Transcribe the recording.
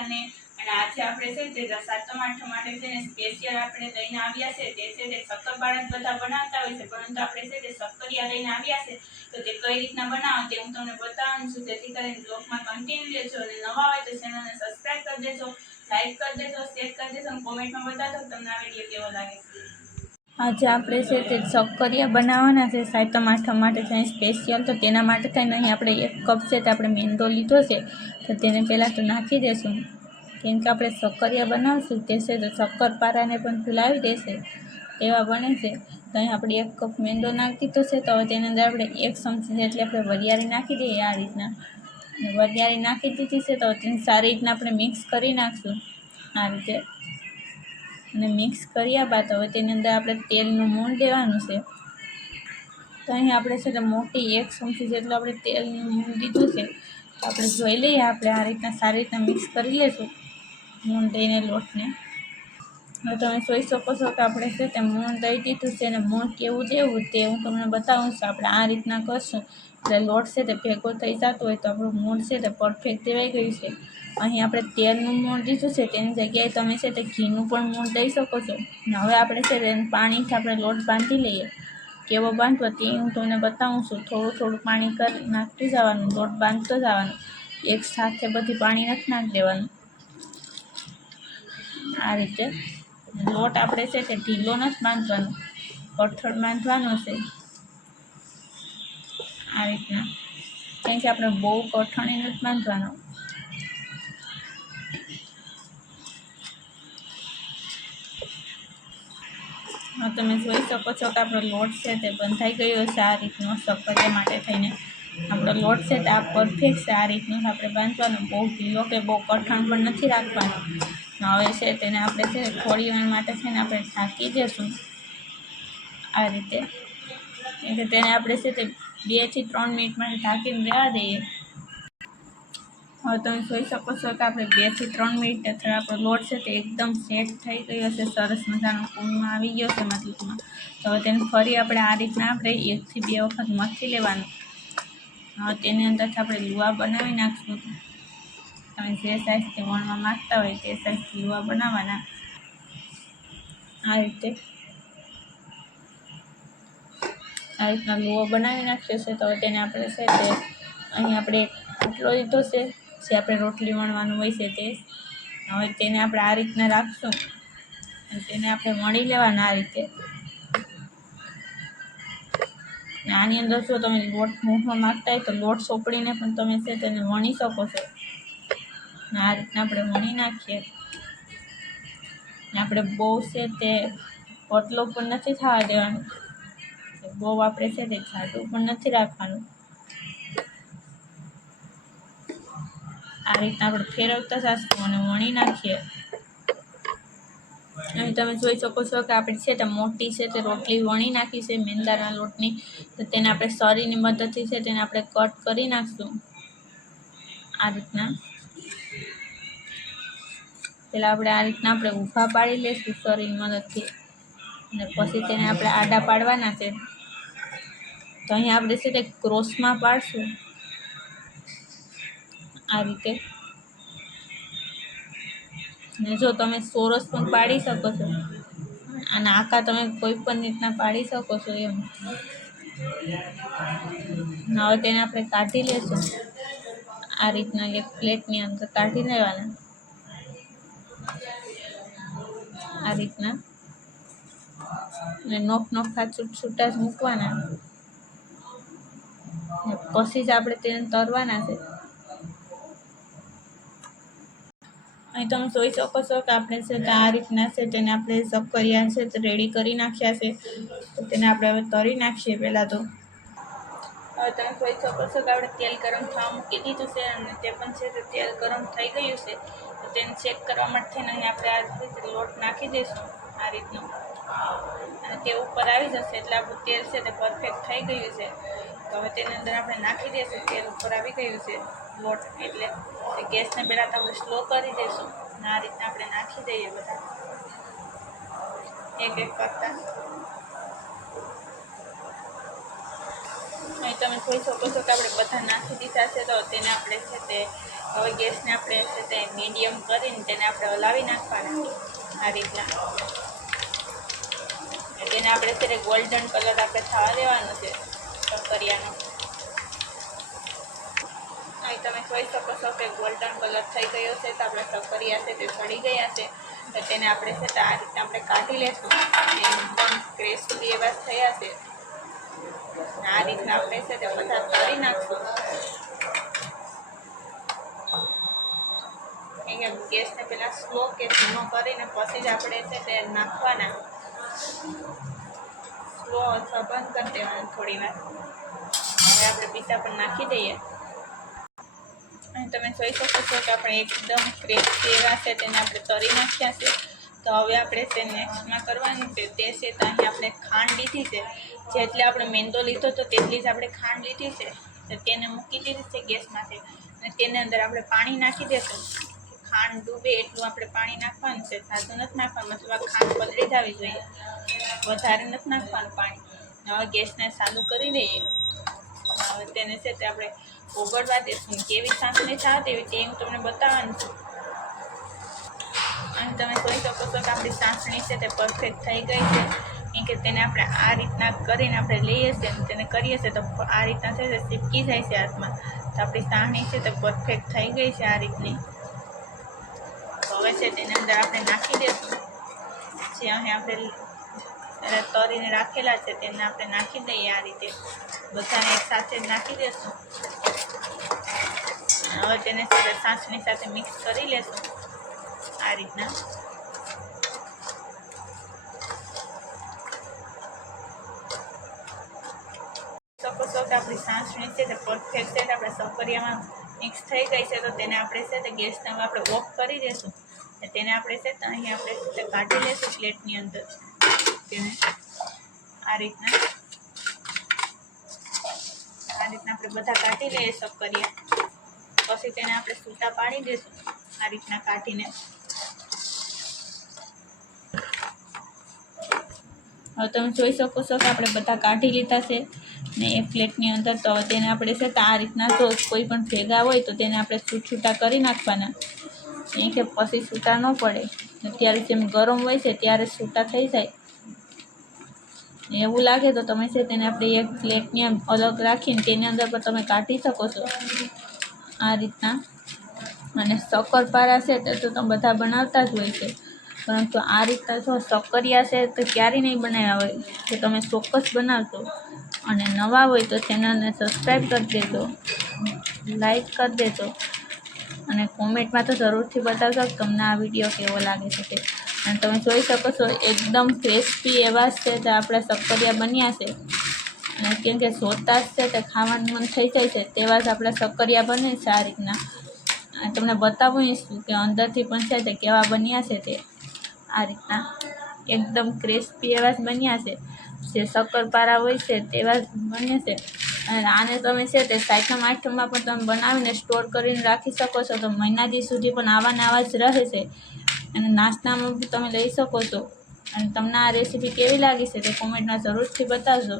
બધાને। અને આજે આપણે છે તે સાતમ આઠમ માટે છે ને સ્પેશિયલ આપણે લઈને આવ્યા છે તે છે તે શક્કરપારા બધા બનાવતા હોય છે, પરંતુ આપણે છે તે શક્કરિયા લઈને આવ્યા છે। તો તે કઈ રીતના બનાવો તે હું તમને બતાવવાનું છું, જેથી કરીને બ્લોગમાં કન્ટિન્યુ રહેજો। અને નવા હોય તો ચેનલને સબસ્ક્રાઇબ કરી દેજો, લાઈક કરી દેજો, શેર કરી દેજો અને કોમેન્ટમાં બતાવજો તમને આ વિડીયો કેવો લાગે છે। આજે આપણે છે તે શક્કરિયા બનાવવાના છે સાતમ આઠમ માટે છે સ્પેશિયલ। તો તેના માટે થઈને અહીં આપણે 1 કપ છે તે આપણે મેંદો લીધો છે, તો તેને પહેલાં તો નાખી દઈશું, કેમ કે આપણે શક્કરિયા બનાવશું તે છે તો શક્કરપારાને પણ ફૂલાવી દેશે એવા બને છે। તો અહીં આપણે 1 કપ મેંદો નાખી દીધો છે, તો હવે તેની અંદર આપણે 1 ચમચી જેટલી આપણે વરિયાળી નાખી દઈએ આ રીતના। વરિયાળી નાખી દીધી છે, તો તેને સારી રીતના આપણે મિક્સ કરી નાખશું આ રીતે। અને મિક્સ કર્યા બાદ હવે તેની અંદર આપણે તેલનું મોણ દેવાનું છે। તો અહીં આપણે છે તો મોટી 1 ચમચી જેટલું આપણે તેલનું મોણ દીધું છે, તો આપણે જોઈ લઈએ, આપણે આ રીતના સારી રીતના મિક્સ કરી લઈશું મોણ દઈને લોટને। હવે તમે જોઈ શકો છો કે આપણે છે તે મોણ દઈ દીધું છે, અને મોણ કેવું દેવું તે હું તમને બતાવું છું। આપણે આ રીતના કરશું એટલે લોટ છે તે ભેગો થઈ જતો હોય તો આપણું મોણ છે તે પરફેક્ટ દેવાઈ ગયું છે। અહીં આપણે તેલનું મોણ દીધું છે, તેની જગ્યાએ તમે છે તે ઘીનું પણ મોણ દઈ શકો છો। હવે આપણે છે તે પાણીથી આપણે લોટ બાંધી લઈએ, કેવો બાંધવો તે હું તમને બતાવું છું। થોડું થોડું પાણી કરી નાખતું જવાનું, લોટ બાંધતો જવાનું, એક સાથે બધી પાણી નથી નાખી દેવાનું આ રીતે। લોટ આપણે છે તે ઢીલો નથી બાંધવાનો, કઠણ બાંધવાનો છે આ રીતના, કેમ કે આપણે બહુ કઠણ નથી બાંધવાનો। તમે જોઈ શકો છો કે આપણો લોટ છે તે બંધાઈ ગયો છે આ રીતનો શક્કરિયા માટે થઈને। આપણો લોટ છે તે આ પરફેક્ટ છે, આ રીતનું આપણે બાંધવાનો, બહુ ઢીલો કે બહુ કઠણ પણ નથી રાખવાનો। હવે છે તેને આપણે છે થોડી વાર માટે છે ને આપણે ઢાંકી દઈશું આ રીતે, એટલે તેને આપણે છે તે 2 થી 3 મિનિટ માટે ઢાંકીને રહેવા દઈએ। હવે તમે જોઈ શકો છો કે આપણે 2 થી 3 મિનિટ અથવા આપણો લોટ છે તે એકદમ સેટ થઈ ગયો છે, સરસ મજાનો પૂર્ણમાં આવી ગયો છે મતલબમાં। તો હવે તેને ફરી આપણે આ રીતના આપણે 1 થી 2 વખત મથી લેવાનું। હવે તેની અંદરથી આપણે લુવા બનાવી નાખશું, તમે જે સાઇઝથી વણવા માગતા હોય તે સાઇઝથી લુવા બનાવવાના આ રીતે। આ રીતના લુવો બનાવી નાખ્યો છે, તો તેને આપણે છે તે અહીં આપણે આટલો લીધો છે જે આપણે રોટલી વણવાનું હોય છે તે। હવે તેને આપણે આ રીતના રાખશું અને તેને આપણે વણી લેવાના આ રીતે। આની અંદર જો તમે લોટ મૂકવા માગતા હોય તો લોટ સોપડીને પણ તમે છે તેને વણી શકો છો। આ રીતના આપણે વણી નાખીએ, આપણે બહુ છે તે પતલો પણ નથી થવા દેવાનું, બહુ આપણે છે તે જાડું પણ નથી રાખવાનું। આ રીતના આપણે ફેરવતા જઈશું અને વણી નાખીએ। અહીં તમે જોઈ શકો છો કે આપણી છે તે મોટી છે તે રોટલી વણી નાખી છે મેંદાના લોટની, તો તેને આપણે સરીની મદદથી છે તેને આપણે કટ કરી નાખશું આ રીતના। પહેલાં આપણે આ રીતના આપણે ઊભા પાડી લઈશું સરીની મદદથી, અને પછી તેને આપણે આડા પાડવાના છે। તો અહીં આપણે છે તે ક્રોસમાં પાડશું આ રીતે। ને જો તમે ચોરસ પણ પાડી શકો છો, અને આખા તમે કોઈ પણ રીતના પાડી શકો છો એમ। હવે તેને આપણે કાઢી લઈશું આ રીતના, એક પ્લેટની અંદર કાઢી લેવાના આ રીતના, અને નોખા છૂટા જ મૂકવાના, પછી જ આપણે તેને તરવાના છે। અહીં તમે જોઈ શકો છો કે આપણે છે તે આ રીતના છે તેને આપણે શક્કરિયા છે તે રેડી કરી નાખ્યા છે, તો તેને આપણે હવે તરી નાખીએ પહેલાં તો। હવે તમે જોઈ શકો છો કે આપણે તેલ ગરમ થવા મૂકી દીધું છે, અને તે પણ છે તે તેલ ગરમ થઈ ગયું છે, તો તેને ચેક કરવા માટે અહીં આપણે આ રીતે લોટ નાખી દઈશું આ રીતનો, અને તે ઉપર આવી જશે એટલે આપણું તેલ છે તે પરફેક્ટ થઈ ગયું છે। તો હવે તેની અંદર આપણે નાખી દઈશું, તેલ ઉપર આવી ગયું છે લોટ, એટલે ગેસને પહેલાં તો આપણે સ્લો કરી દઈશું, અને આ રીતના આપણે નાખી દઈએ બધા એક એક કરતાં। અહીં તમે જોઈ શકો છો કે આપણે બધા નાખી દીધા છે, તો તેને આપણે છે તે હવે ગેસને આપણે છે તે મીડિયમ કરીને તેને આપણે હલાવી નાખવાના આ રીતના. તેને આપણે છે ગોલ્ડન કલર આપણે થવા દેવાનો છે સક્કરિયાનો. અહીં તમે જોઈ શકો છો કે ગોલ્ડન કલર થઈ ગયો છે, તો આપણે સક્કરિયા છે તે સડી ગયા છે. તો તેને આપણે છે તે આ રીતના આપણે કાઢી લેશું. એકદમ ક્રિસ્પી એવા થયા છે. આ રીતના આપણે છે તે બધા તળી નાખશું. અહીંયા ગેસને પહેલાં સ્લો કે ધીમો કરીને પછી જ આપણે છે તે નાખવાના. સ્લો અથવા બંધ કરી દેવાનું થોડી વાર. હવે આપણે બીજા પણ નાખી દઈએ. અને તમે જોઈ શકો છો કે આપણે એકદમ ક્રિસ્પી એવા છે તેને આપણે તળી નાખ્યા છે. તો હવે આપણે તે નેક્સ્ટમાં કરવાનું છે તે છે તો અહીં આપણે ખાંડ લીધી છે. જેટલે આપણે મેંદો લીધો તો તેટલી જ આપણે ખાંડ લીધી છે. તો તેને મૂકી દીધી છે ગેસમાંથી અને તેની અંદર આપણે પાણી નાખી દઈશું. ખાંડ ડૂબે એટલું આપણે પાણી નાખવાનું છે. સાદું નથી નાખવાનું, મતલબ ખાંડ પલળી જવી જોઈએ, વધારે નથી નાખવાનું પાણી. હવે ગેસને ચાલુ કરી દઈએ. હવે તેને છે તે આપણે ઓગળવા દઈશું. કેવી સાંસણી થાય તેવી તે હું તમને બતાવવાનું છું. અને તમે જોઈ શકો છો કે આપણી સાંસણી છે તે પરફેક્ટ થઈ ગઈ છે. કેમ કે તેને આપણે આ રીતના કરીને આપણે લઈએ છીએ અને તેને કરીએ છીએ તો આ રીતના છે તે ચીપકી જાય છે હાથમાં. તો આપણી સાંસણી છે તે પરફેક્ટ થઈ ગઈ છે આ રીતની. હવે છે તેની અંદર આપણે નાખી દઈશું જે અહીં આપણે તરીને રાખેલા છે તેને આપણે નાખી દઈએ આ રીતે. બધાને એક સાથે જ નાખી દઈશું. હવે તેને સાથે સાંસણી સાથે મિક્સ કરી લેશું આ રીતના. શકો છો કે આપણી સાંસણી છે તે પરફેક્ટ છે. આપણે સક્કરિયામાં મિક્સ થઈ ગઈ છે. તો તેને આપણે છે તે ગેસને આપણે ઓફ કરી દઈશું. તેને આપણે છે તો અહીં આપણે છે કાઢી લઈશું પ્લેટની અંદર. તેને આ રીતના આપણે બધા કાઢી લઈએ સક્કરિયા. પછી તેને આપણે છૂટા પાડી દઈશું આ રીતના કાઢીને. હવે તમે જોઈ શકો છો કે આપણે બધા કાઢી લીધા છે ને એક પ્લેટની અંદર. તો હવે તેને આપણે છે તો આ રીતના તો કોઈ પણ ભેગા હોય તો તેને આપણે છૂટા કરી નાખવાના. એ કે પછી છૂટા ન પડે. અત્યારે જેમ ગરમ હોય છે ત્યારે છૂટા થઈ જાય. એવું લાગે તો તમે છે તેને આપણે એક પ્લેટની અલગ રાખીને તેની અંદર પણ તમે કાઢી શકો છો આ રીતના. અને શક્કરપારા છે તે તો તમે બધા બનાવતા જ હોય છે, પરંતુ આ રીતના જો સક્કરિયા છે તો ક્યારેય નહીં બનાવ્યા હોય. તો તમે ચોક્કસ બનાવજો. અને નવા હોય તો ચેનલને સબસ્ક્રાઈબ કરી દેજો, લાઈક કરી દેજો અને કોમેન્ટમાં તો જરૂરથી બતાવજો કે તમને આ વિડીયો કેવો લાગે છે તે. અને તમે જોઈ શકો છો એકદમ ક્રિસ્પી એવા છે તે આપણા સક્કરિયા બન્યા છે. અને કેમ કે જોતા જ છે તે ખાવાનું મન થઈ જાય છે તેવા જ આપણા સક્કરિયા બને છે આ રીતના. અને તમને બતાવું છું કે અંદરથી પણ છે તે કેવા બન્યા છે તે આ રીતના. એકદમ ક્રિસ્પી એવા જ બન્યા છે. જે શક્કરપારા હોય છે તેવા જ બને છે. અને આને તમે છે તે સાતમ આઠમમાં પણ તમે બનાવીને સ્ટોર કરીને રાખી શકો છો. તો મહિના દી સુધી પણ આવા ને આવા જ રહે છે. અને નાસ્તામાં બી તમે લઈ શકો છો. અને તમને આ રેસીપી કેવી લાગી છે તે કોમેન્ટમાં જરૂરથી બતાવજો.